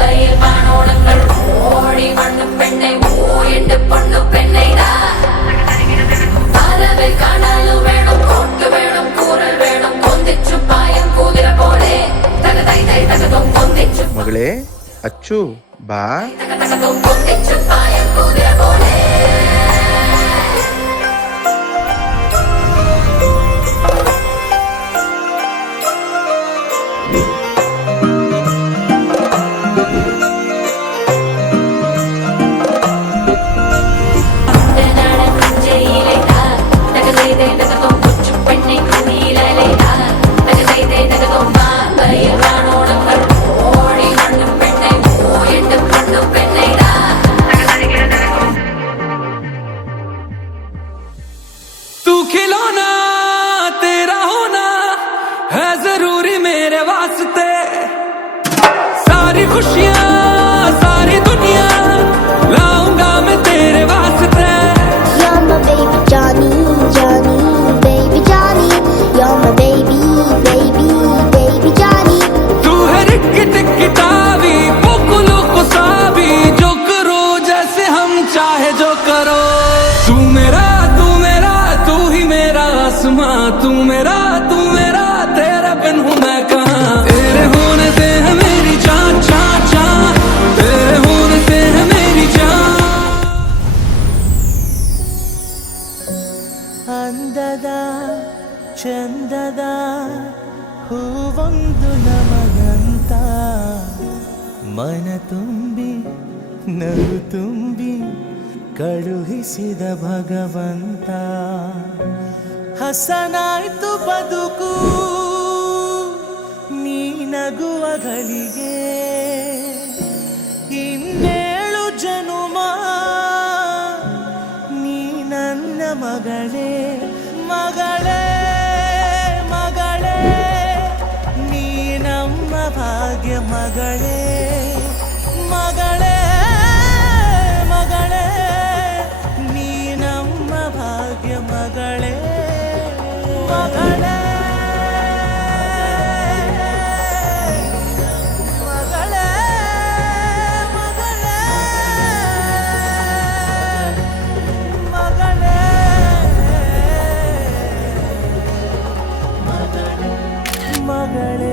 மார்பையில் வானோடங்கள் ஓடி மண்ணும் பெண்ணை ஓயண்டு பொண்ணு பெண்ணை பறவை கனலும் வேணும் கொட்டு வேணும் கூறல் வேணும் கொந்திச்சு பாயம் கூதிர போலே தகதை தை தகதும் கொந்திச்சு ಮಗಳೇ ಅಚ್ಚು ಬಾ. தகதும் கொந்திச்சு பாயம் கூதிர போலே तू मेरा तेरे बिन हूँ मैं कहाँ तेरे होने से है मेरी जान जान जान तेरे होने से है मेरी जान अंदद चंदद ಹೂವೊಂದು ನಮಗಂತ ಮನ ತುಂಬಿ ನಗು ತುಂಬಿ ಕಳುಹಿಸಿದ ಭಗವಂತ ಹಸನಾಯ್ತು ಬದುಕು ನೀ ನಗುವ ಗಳಿಗೆ ಇನ್ನೇಳು ಜನುಮ ನೀ ನನ್ನ ಮಗಳೇ ಮಗಳೇ ಮಗಳೇ ನೀ ನಮ್ಮ ಭಾಗ್ಯ ಮಗಳೇ ಮಗಳೇ ಮಗಳೇ ನೀ ನಮ್ಮ ಭಾಗ್ಯ ಮಗಳೇ ಮಗಳೇ ಮಗಳೇ ಮಗಳೇ ಮಗಳೇ ಮಗಳೇ